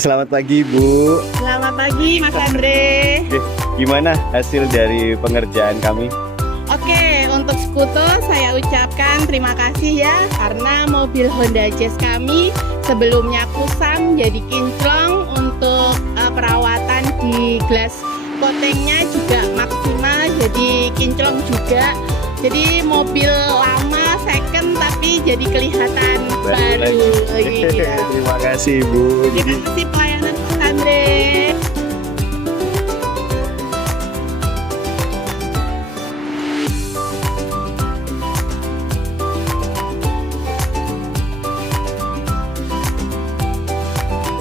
Selamat pagi Bu. Selamat pagi Mas Andre. Oke, gimana hasil dari pengerjaan kami? Oke, untuk Skuto saya ucapkan terima kasih ya, karena mobil Honda Jazz kami sebelumnya kusam jadi kinclong. Untuk perawatan di glass coatingnya juga maksimal jadi kinclong juga. Jadi mobil lama second tapi jadi kelihatan baru. Lagi. Iya. Terima kasih Bu. Terima kasih pelayanan